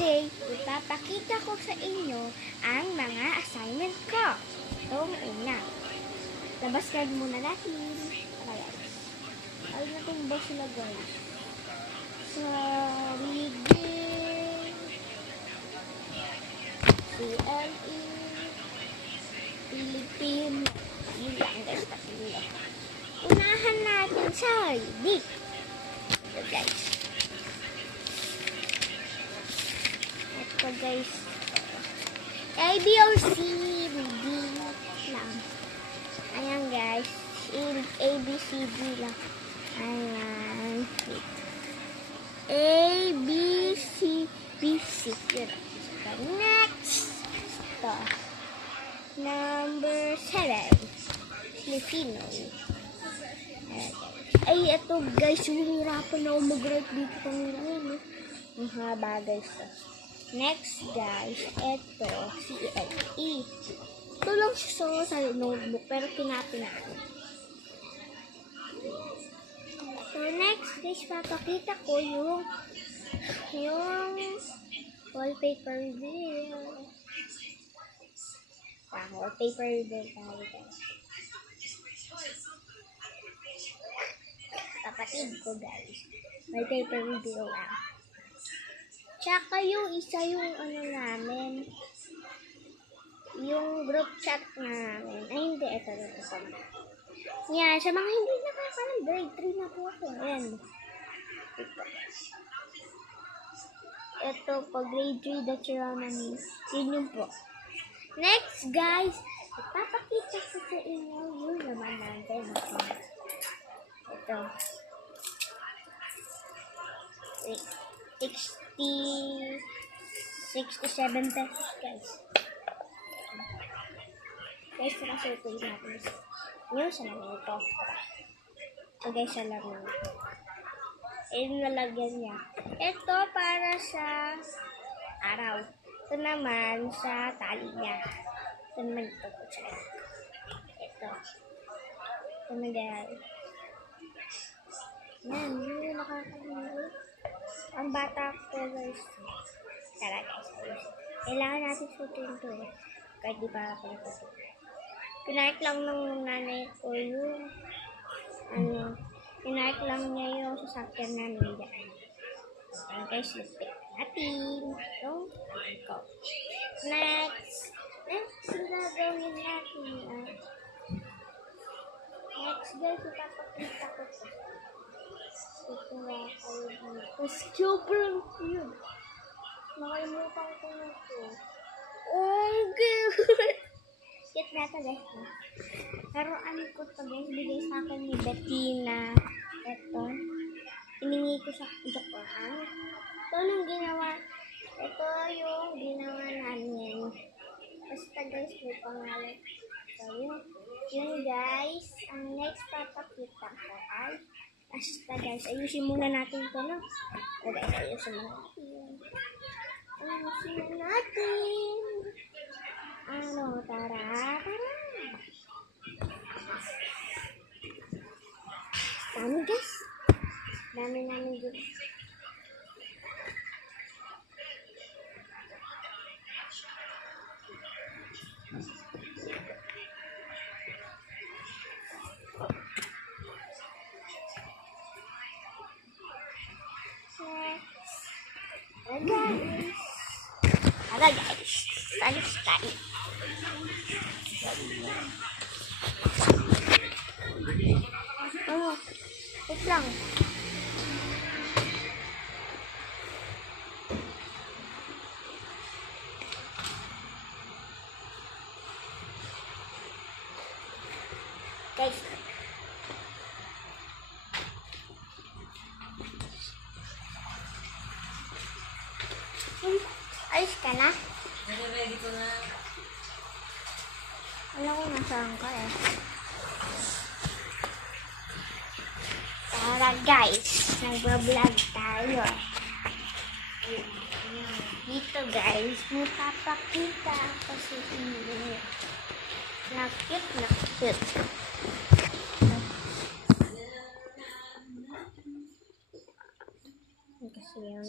today, ipapakita ko sa inyo ang mga assignment ko. Itong una. Labas card muna natin. Guys. Ay natin ba sila guys? Sa reading, CLE, Philippine. Yun lang guys, tatlo. Unahan natin sa reading. Ito guys. Ito guys. A, B, or C, reading lang. Ayan guys. A, B, C, D lang. Ayan. A, B, C, B, C. Yun. Next. Ito. Number 7. Filipino. Ay, ito guys. Humirapan ako mag-write dito. Panginoon. Ang haba guys. Next guys. Ito. CLE. Ito lang siya sa notebook. Pero kinapin natin. So next guys. Papakita ko yung wallpaper reveal. Wallpaper reveal tayo guys. Kapatid ko guys. Wallpaper reveal lang. Tsaka yung isa yung ano namin. Yung group chat namin. Ay hindi. Ito. Yan. Sa mga hindi nakakalang grade 3 na po ako. Ayan. Ito po. Grade 3 Deuteronomy. Yun yung po. Next guys. Ipapakita ko sa inyo yung naman natin. Ito. 67 pesos guys. Guys, nakasutoy natin. Yung sa namin ito. Ito guys, sa namin. Ayun nalagyan niya. Ito para sa araw. Ito naman sa tali niya. Ito naman ito po siya. Ito. Ito na guys. Yan, yun nakakalimutan. Ang bata ko guys. Tara guys, ayos. Kailangan natin sutuin ito eh. Kahit di pa ako nagpapit. Pinark lang ng nanay ko yung pinark lang niya yung sasakyan namin dyan. Ayan guys, lipit natin. Yung ko. Next gagawin natin. Next guys, ipapakita ko ito. Ito na kayo dito. Super cute. Nakalimutan ko na ito. Oh, cute. Cute na ito guys. Pero ano ko ito guys, bigay sa akin ni Bettina. Ito. Hiningi ko sa Japan. Ito yung ginawa. Ito yung ginawa namin. Basta guys, may pangalan. So yun guys. Ang next papakita ko ay basta guys, ayusin muna natin ito, no? So guys, ayusin muna natin. Ayusin na natin. Ano, tara. Dami guys. Dami namin dito. Tara guys. Ayos tayo. Oh, wait lang. Guys. Ayos ka na? Ready ko na. Alam ko nasaan ka eh. Tara guys, nagbablog tayo eh. Dito guys, mapapakita ako sa inyo. Nakit. Kasi yun.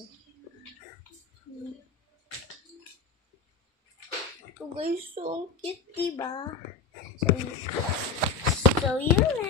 So guys, so ang cute, diba? So yun